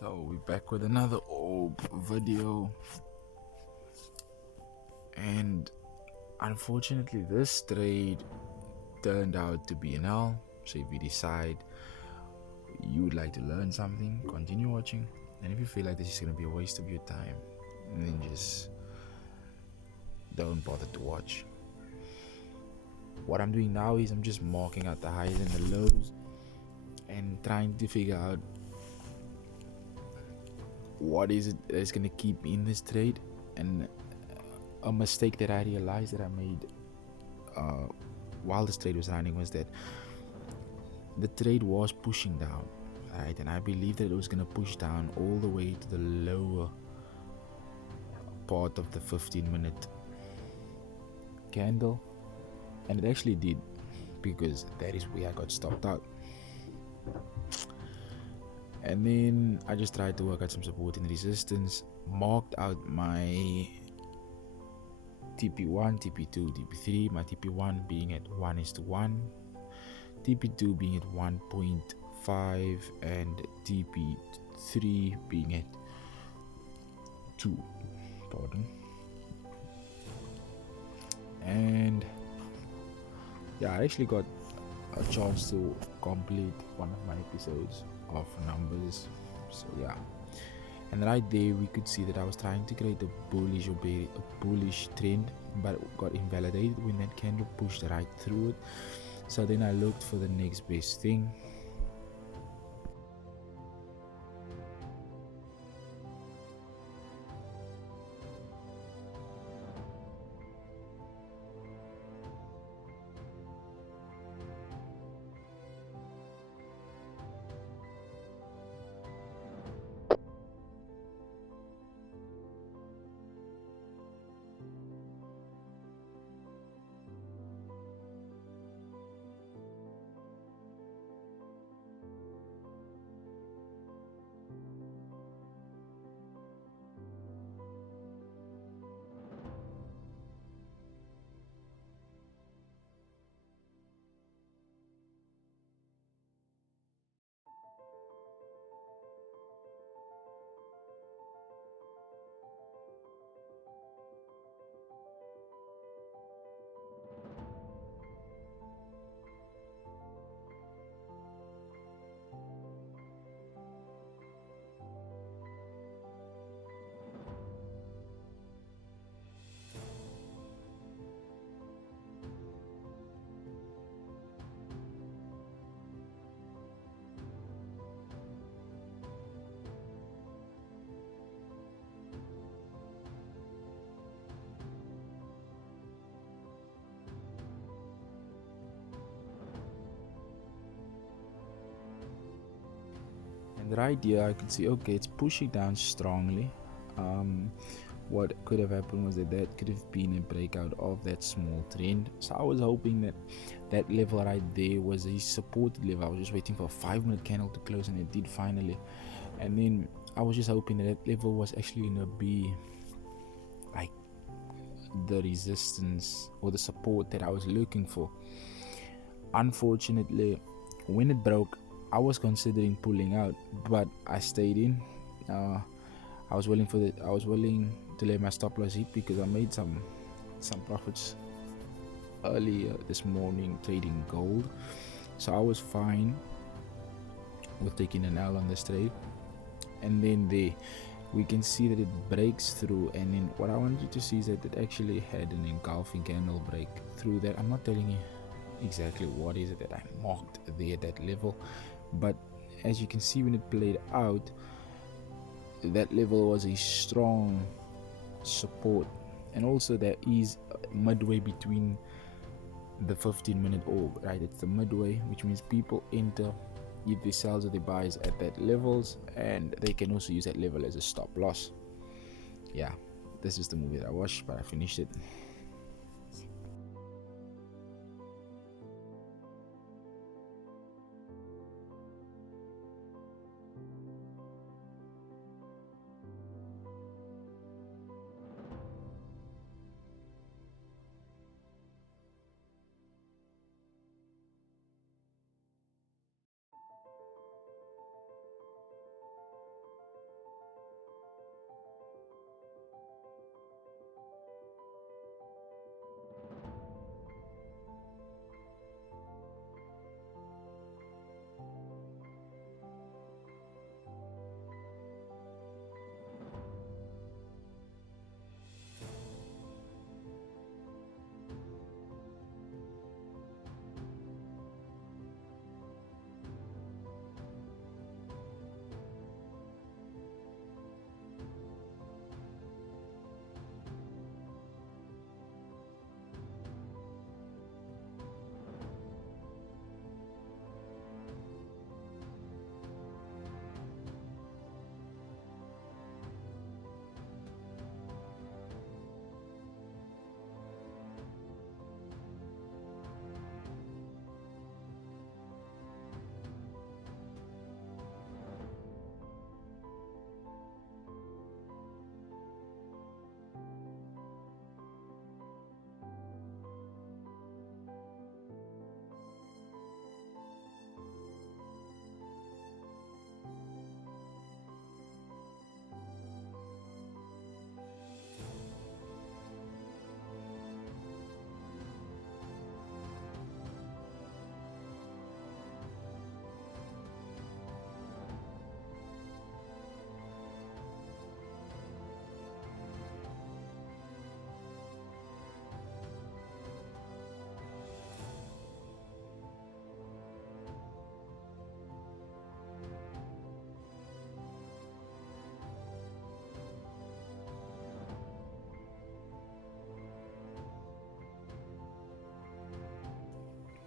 So we're back with another old video, and unfortunately this trade turned out to be an L. So if you decide you would like to learn something, continue watching, and if you feel like this is going to be a waste of your time, then just don't bother to watch. What I'm doing now is I'm just marking out the highs and the lows and trying to figure out what is it that's going to keep me in this trade. And a mistake that I realized that I made while this trade was running was that the trade was pushing down, right? And I believed that it was going to push down all the way to the lower part of the 15-minute candle, and it actually did, because that is where I got stopped out. And then I just tried to work out some support and resistance, marked out my TP1, TP2, TP3, my TP1 being at 1:1, TP2 being at 1.5, and TP3 being at 2. Pardon. And yeah, I actually got a chance to complete one of my episodes of numbers. So yeah, and right there we could see that I was trying to create a bullish trend, but it got invalidated when that candle pushed right through it. So then I looked for the next best thing. And right here I could see, okay, it's pushing down strongly. What could have happened was that could have been a breakout of that small trend. So I was hoping that that level right there was a supported level. I was just waiting for a 5-minute candle to close, and it did finally. And then I was just hoping that that level was actually gonna be like the resistance or the support that I was looking for. Unfortunately, when it broke, I was considering pulling out, but I stayed in. I was willing to let my stop loss hit, because I made some profits earlier this morning trading gold, so I was fine with taking an L on this trade. And then we can see that it breaks through, and then what I wanted you to see is that it actually had an engulfing candle break through that. I'm not telling you exactly what is it that I marked there at that level, but as you can see, when it played out, that level was a strong support. And also there is midway between the 15-minute orb, right? It's the midway, which means people enter either sells or they buys at that levels, and they can also use that level as a stop loss. Yeah, this is the movie that I watched, but I finished it.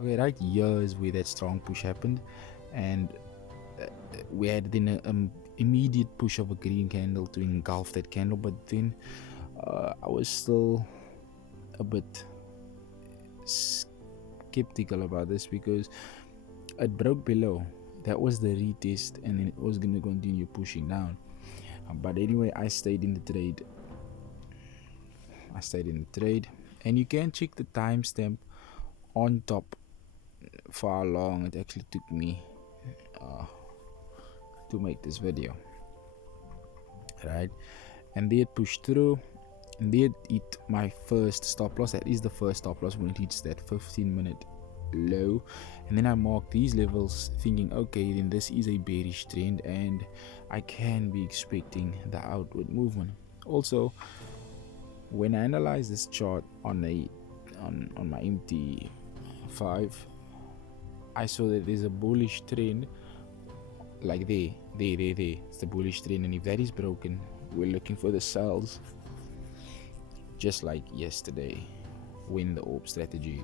okay, right here is where that strong push happened, and we had then a immediate push of a green candle to engulf that candle, but then I was still a bit skeptical about this because it broke below. That was the retest, and then it was gonna continue pushing down. But anyway, I stayed in the trade. And you can check the timestamp on top for how long it actually took me uh, to make this video, right? And they had pushed through, and they had hit my first stop loss. That is the first stop loss when it hits that 15-minute low. And then I marked these levels thinking, okay, then this is a bearish trend and I can be expecting the outward movement. Also, when I analyze this chart on my MT5, I saw that there's a bullish trend, like there. It's the bullish trend, and if that is broken, we're looking for the sells, just like yesterday when the ARB strategy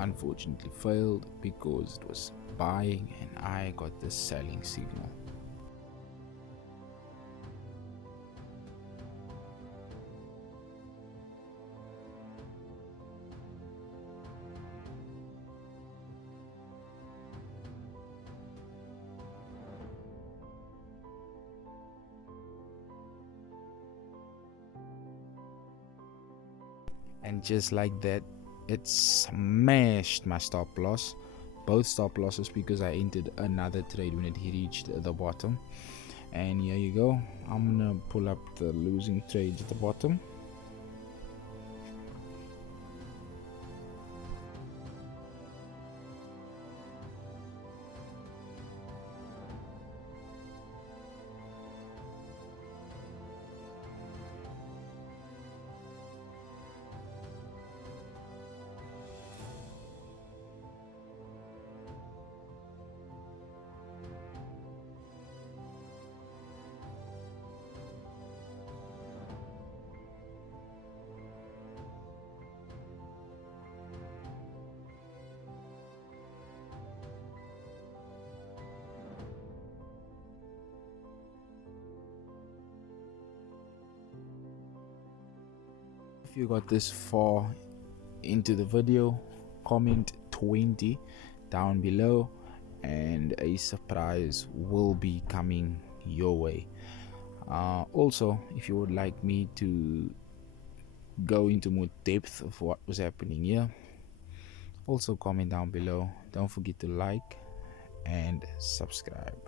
unfortunately failed because it was buying and I got the selling signal. And just like that, it smashed my stop loss, both stop losses, because I entered another trade when it reached the bottom. And here you go, I'm gonna pull up the losing trades at the bottom. If you got this far into the video, comment 20 down below and a surprise will be coming your way. Also, if you would like me to go into more depth of what was happening here, also comment down below. Don't forget to like and subscribe.